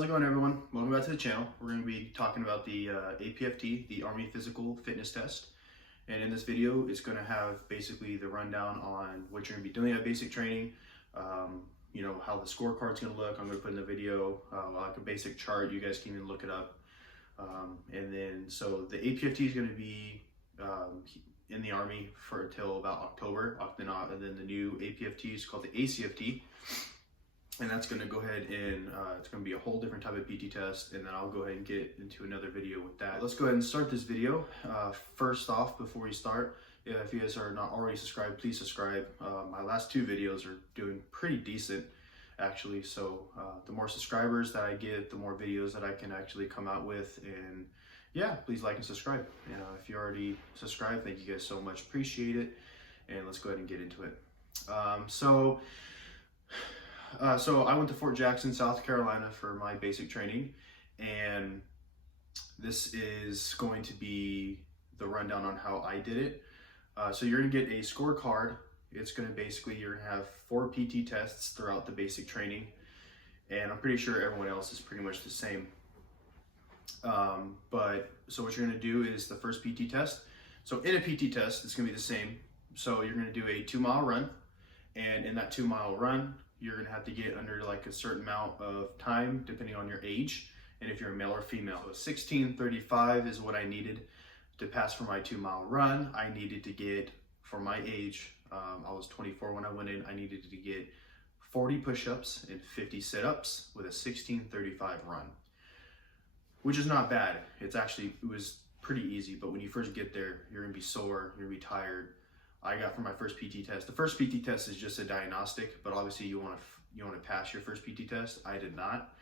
How's it going, everyone? Welcome back to the channel. We're going to be talking about the APFT, the Army Physical Fitness Test. And in this video, it's going to have basically the rundown on what you're going to be doing at basic training, you know, how the scorecard's going to look. I'm going to put in the video like a basic chart. You guys can even look it up. And then, so the APFT is going to be in the Army for until about October. And then the new APFT is called the ACFT. And that's going to go ahead and it's going to be a whole different type of PT test, and then I'll go ahead and get into another video with that. Let's go ahead and start this video. First off, before we start, if you guys are not already subscribed, please subscribe. My last two videos are doing pretty decent, actually. So the more subscribers that I get, the more videos that I can actually come out with. And yeah, please like and subscribe. If you already subscribed, thank you guys so much. Appreciate it. And let's go ahead and get into it. So I went to Fort Jackson, South Carolina for my basic training, and this is going to be the rundown on how I did it. So you're going to get a scorecard. It's going to basically, you're going to have 4 PT tests throughout the basic training, and I'm pretty sure everyone else is pretty much the same. So what you're going to do is the first PT test. So in a PT test, it's going to be the same. So you're going to do a 2-mile run, and in that 2-mile run, you're going to have to get under like a certain amount of time depending on your age and if you're a male or female. So 16:35 is what I needed to pass for my 2-mile run. I needed to get, for my age, I was 24 when I went in, I needed to get 40 push-ups and 50 sit-ups with a 16:35 run, which is not bad. It was pretty easy, but when you first get there, you're going to be sore, you're going to be tired. I got for my first PT test. The first PT test is just a diagnostic, but obviously you want to pass your first PT test. I did not.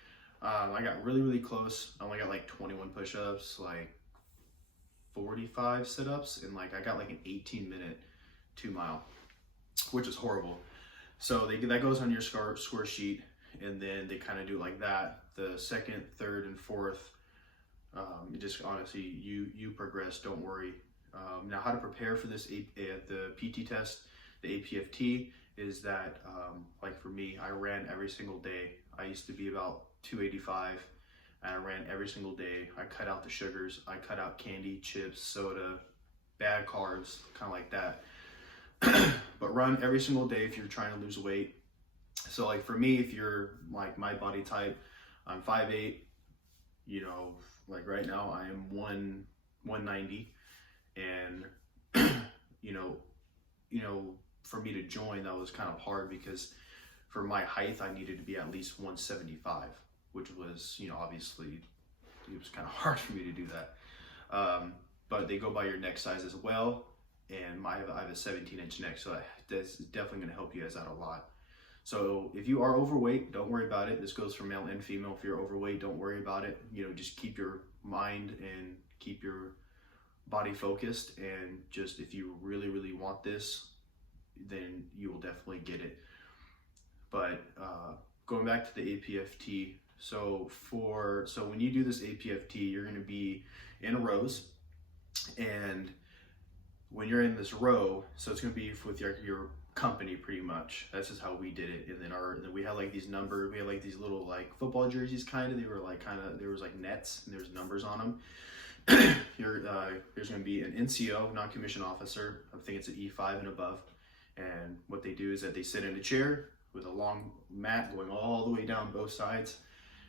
I got really close. I only got like 21 push-ups, like 45 sit-ups, and like I got like an 18-minute 2-mile, which is horrible. So that goes on your score sheet, and then they kind of do like that. The second, third, and fourth, just honestly, you progress. Don't worry. Now, how to prepare for this, the PT test, the APFT, is that, like for me, I ran every single day. I used to be about 285, and I ran every single day. I cut out the sugars. I cut out candy, chips, soda, bad carbs, kind of like that. But run every single day if you're trying to lose weight. So like for me, if you're like my body type, I'm 5'8", you know, like right now I am 190. And you know, for me to join, that was kind of hard because for my height, I needed to be at least 175, which was, you know, obviously it was kind of hard for me to do that. But they go by your neck size as well, and I have a 17-inch neck, so that's definitely going to help you guys out a lot. So if you are overweight, don't worry about it. This goes for male and female. If you're overweight, don't worry about it. You know, just keep your mind and keep your body focused, and just if you really want this, then you will definitely get it. But going back to the APFT, so when you do this APFT, you're going to be in rows, and when you're in this row, so it's going to be with your company pretty much. That's just how we did it. And then we had like these numbers, we had like these little like football jerseys kind of, there was like nets and there's numbers on them. There's going to be an NCO, non-commissioned officer. I think it's an E5 and above. And what they do is that they sit in a chair with a long mat going all the way down both sides.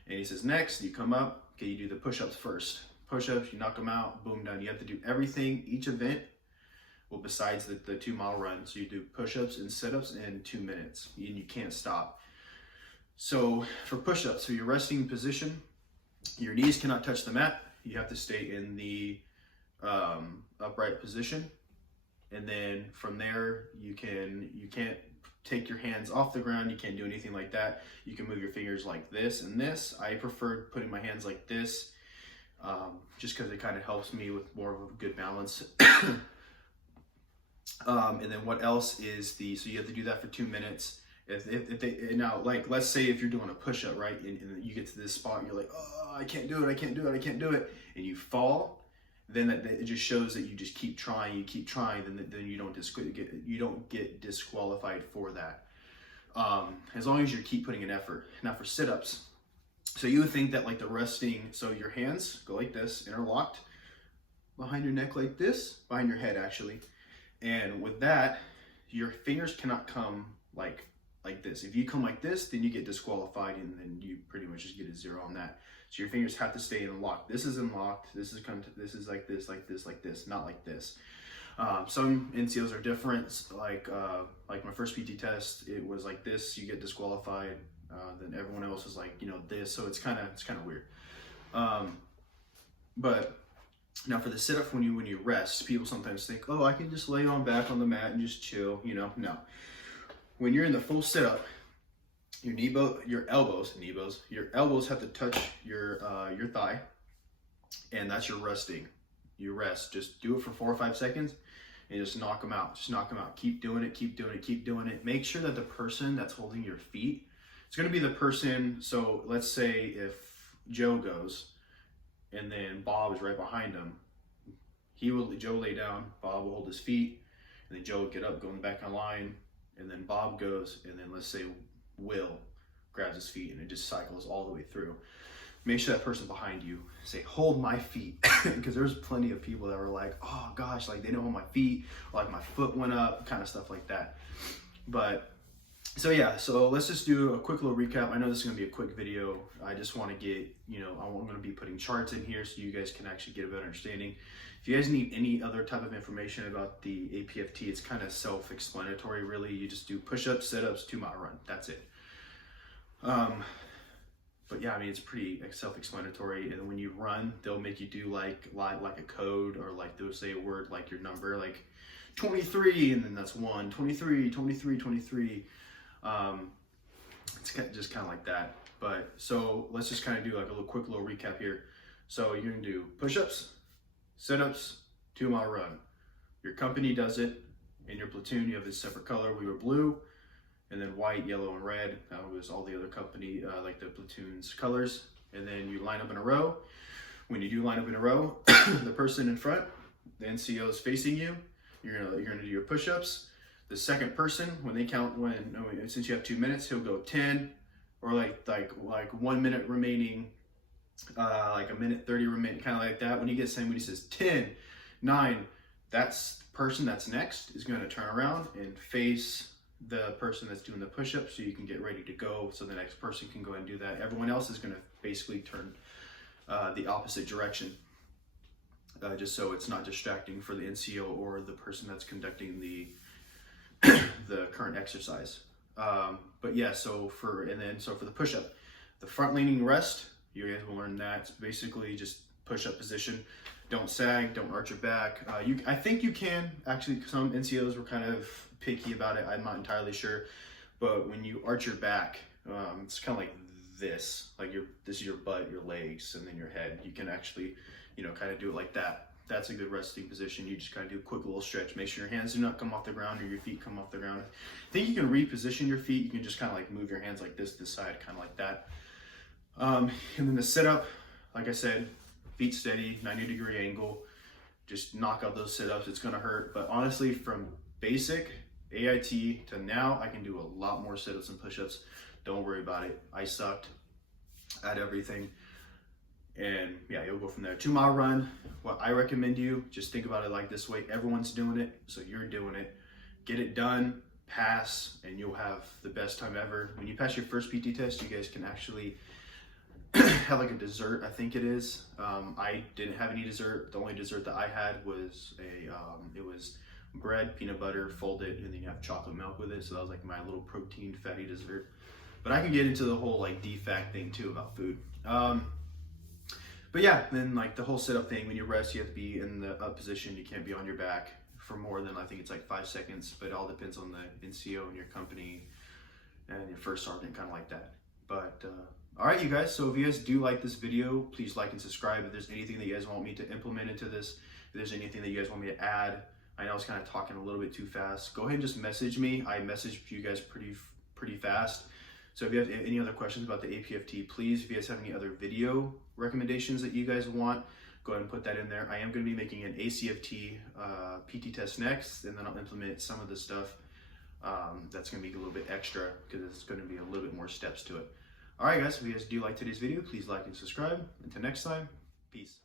And he says, next, you come up, okay, you do the push-ups first. Push-ups, you knock them out, boom, done. You have to do everything, each event, well, besides the 2-mile run. So you do push-ups and sit-ups in 2 minutes, and you can't stop. So for push-ups, so your resting position, your knees cannot touch the mat. You have to stay in the upright position, and then from there you can't take your hands off the ground. You can't do anything like that. You can move your fingers like this and this. I prefer putting my hands like this, just because it kind of helps me with more of a good balance. And then what else is so you have to do that for 2 minutes. If they now, like, let's say if you're doing a push-up, right, and you get to this spot and you're like, oh, I can't do it, and you fall, then it just shows that you just keep trying, then you don't get disqualified for that. As long as you keep putting in effort. Now for sit-ups, So you would think that like the resting, so your hands go like this, interlocked behind your neck like this, behind your head actually. And with that, your fingers cannot come like this. If you come like this, then you get disqualified, and then you pretty much just get a 0 on that. So your fingers have to stay in lock. This is in locked. This is like this, like this, like this, not like this. Some NCOs are different. Like my first PT test, it was like this. You get disqualified. Then everyone else is like, you know, this. So it's kind of weird. But now for the sit-up, when you rest, people sometimes think, oh, I can just lay on back on the mat and just chill. You know, no. When you're in the full sit-up, your elbows have to touch your thigh, and that's your resting. You rest. Just do it for 4 or 5 seconds, and just knock them out. Just knock them out. Keep doing it. Keep doing it. Keep doing it. Make sure that the person that's holding your feet, it's going to be the person. So let's say if Joe goes, and then Bob is right behind him. Joe lay down. Bob will hold his feet, and then Joe will get up, go back in line. And then Bob goes, and then let's say Will grabs his feet, and it just cycles all the way through. Make sure that person behind you say, hold my feet. Because there's plenty of people that were like, oh gosh, like they don't hold my feet, or like my foot went up, kind of stuff like that. But so yeah, so let's just do a quick little recap. I know this is gonna be a quick video. I just wanna get, you know, I'm gonna be putting charts in here so you guys can actually get a better understanding. If you guys need any other type of information about the APFT, it's kind of self-explanatory really. You just do push-ups, sit-ups, 2-mile run, that's it. But yeah, I mean, it's pretty self-explanatory. And when you run, they'll make you do like a code, or like they'll say a word like your number, like 23, and then that's 1, 23, 23, 23. It's just kind of like that. But so let's just kind of do like a quick little recap here. So you're gonna do push-ups, sit-ups, 2-mile run. Your company does it. In your platoon, you have a separate color. We were blue, and then white, yellow, and red. That was all the other company, like the platoon's colors. And then you line up in a row. When you do line up in a row, the person in front, the NCO is facing you. You're gonna do your push-ups. The second person, when they count, since you have 2 minutes, he'll go 10, or like 1 minute remaining, like a minute 30 remaining, kind of like that. When he says 10, 9, that's person that's next is going to turn around and face the person that's doing the push-up, so you can get ready to go, so the next person can go and do that. Everyone else is going to basically turn the opposite direction, just so it's not distracting for the NCO or the person that's conducting the current exercise. But yeah, so for the push-up, the front leaning rest, you guys will learn that. It's basically just push-up position. Don't sag, don't arch your back. I think you can, actually, some NCOs were kind of picky about it. I'm not entirely sure. But when you arch your back, it's kind of like this. Like this is your butt, your legs, and then your head. You can actually, kind of do it like that. That's a good resting position. You just kind of do a quick little stretch. Make sure your hands do not come off the ground or your feet come off the ground. I think you can reposition your feet. You can just kind of like move your hands like this side, kind of like that. And then the sit-up, like I said, feet steady, 90-degree angle. Just knock out those sit-ups. It's going to hurt. But honestly, from basic AIT to now, I can do a lot more sit-ups and push-ups. Don't worry about it. I sucked at everything. And yeah, you'll go from there. 2-mile run, what I recommend you, just think about it like this way. Everyone's doing it, so you're doing it. Get it done, pass, and you'll have the best time ever. When you pass your first PT test, you guys can actually have like a dessert, I think it is. I didn't have any dessert. The only dessert that I had was it was bread, peanut butter, folded, and then you have chocolate milk with it. So that was like my little protein fatty dessert. But I can get into the whole like DFAC thing too about food. But yeah, then like the whole sit-up thing, when you rest, you have to be in the up position. You can't be on your back for more than, I think it's like 5 seconds, but it all depends on the NCO and your company and your first sergeant, kind of like that. But all right, you guys, so if you guys do like this video, please like and subscribe. If there's anything that you guys want me to implement into this, if there's anything that you guys want me to add, I know I was kind of talking a little bit too fast, go ahead and just message me. I message you guys pretty fast. So if you have any other questions about the APFT, please, if you guys have any other video recommendations that you guys want, go ahead and put that in there. I am going to be making an ACFT PT test next, and then I'll implement some of the stuff that's going to be a little bit extra, because it's going to be a little bit more steps to it. All right, guys, if you guys do like today's video, please like and subscribe. Until next time, peace.